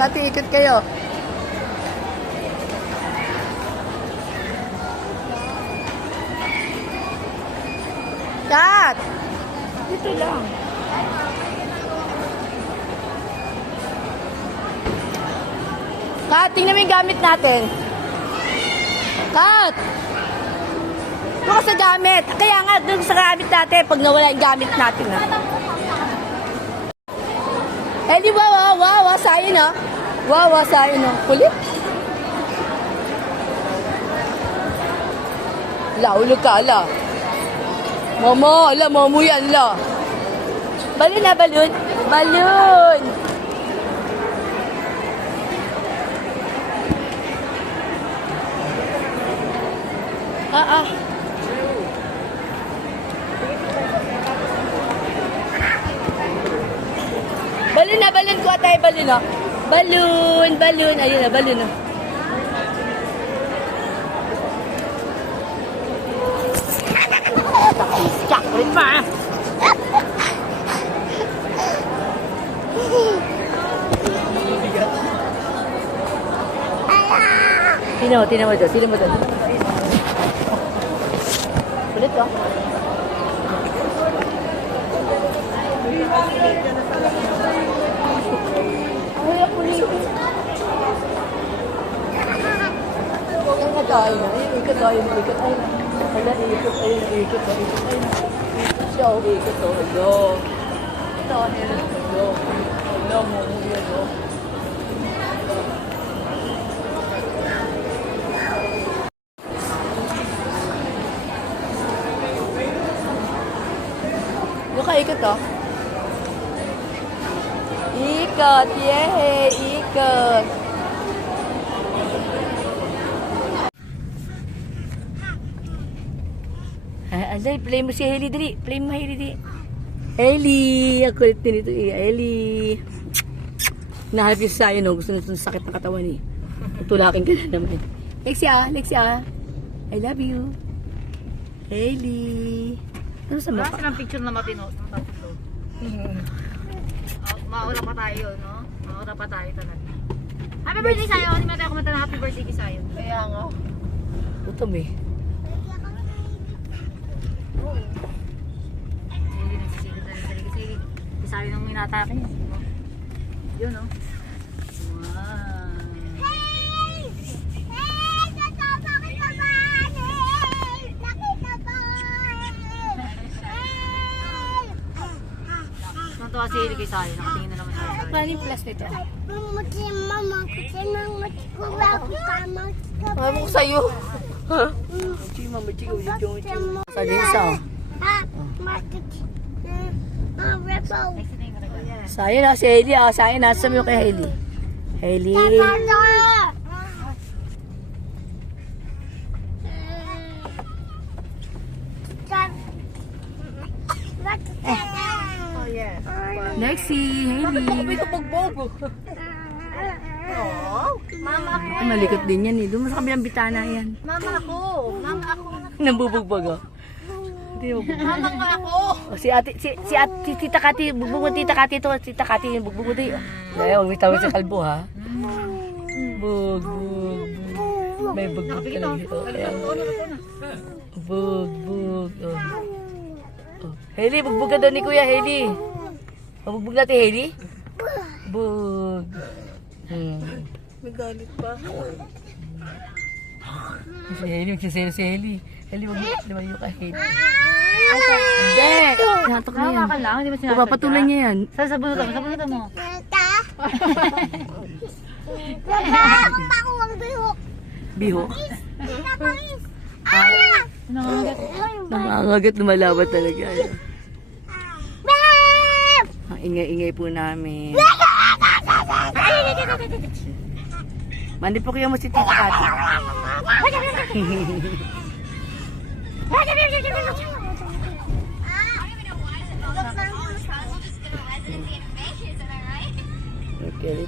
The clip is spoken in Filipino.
Kati, ikot kayo. Kat! Dito lang. Kat, tingnan mo yung gamit natin. Kat! Doon ka sa gamit. Kaya nga, doon sa gamit natin. Pag nawala yung gamit natin. Ha? Eh, di ba? Wow, sayo na. Wow, sayo na. Kulit. La, ulog ka, ala. Mama, ala, mamu yan, ala. Balon na, balon. Balon. Balon na, balon. Kuha tayo, balon na. Balon, balon. Ayun na, balon na. Chocolate pa. Tingnan mo doon. Kulit ko. Ikot tayo. Hala, ikot. Siya, ikot. Hala. Hala, mo yan, o. Ikot, o. Ikot, yay! Ikot. Alay, play mo si Hailey dali. Play mo Hailey dali. Hailey! Ang kulit din ito eh. Hailey! Nahalap yung sayo, no? Gusto nito sakit ng katawan eh. Tulakin ka na naman. Lexia! I love you. Hailey! Ano sa mukha? Wala silang picture na matino. Mauna pa tayo, no? Mauna pa tayo talaga. Happy birthday sa'yo! Hindi mo tayo kumanta na happy birthday kay sa'yo. Kaya nga. Gutom eh. Hindi nagsisigil kasi sa'yo nang minatake niya. Yun, no? Wow! Natuwa si Hailey kay Sally. Nakatingin na naman siya. Paano yung plus nito? Ano ko sa'yo? Ha? Sa dinsa. Sa'yo na si Hailey. Sa'yo na. Sa'yo mo kay Hailey. Hailey. Next si Hailey. May kapagbobo. Mama ako. Malikot din yan eh. Doon sa kabilang bitana yan. Mama ako. Nambubugbog oh. Mama nga ako. Si Tita Kati, bugbog mo Tita Kati ito. Tita Kati yung bugbog mo ito. Ayaw, may tawag sa kalbo ha. Bugbog. May bugbog ka lang dito. Bugbog. Hailey, bugbog ka daw ni Kuya Hailey. Mabugbog natin Hailey. Bug. May galit pa. Si Hailey, magsiselo si Hailey. Hailey, lumayo ka Hailey. Hindi! Natok na yan. Mama ka lang, hindi mo sinasadya. Papatulan niya yan. Sa bunutan mo. Bihok. Nangangagat. Nangangagat, lumalabat talaga. Ang ingay-ingay po namin. Mandi po kayo mo si Tita Kati. Okay,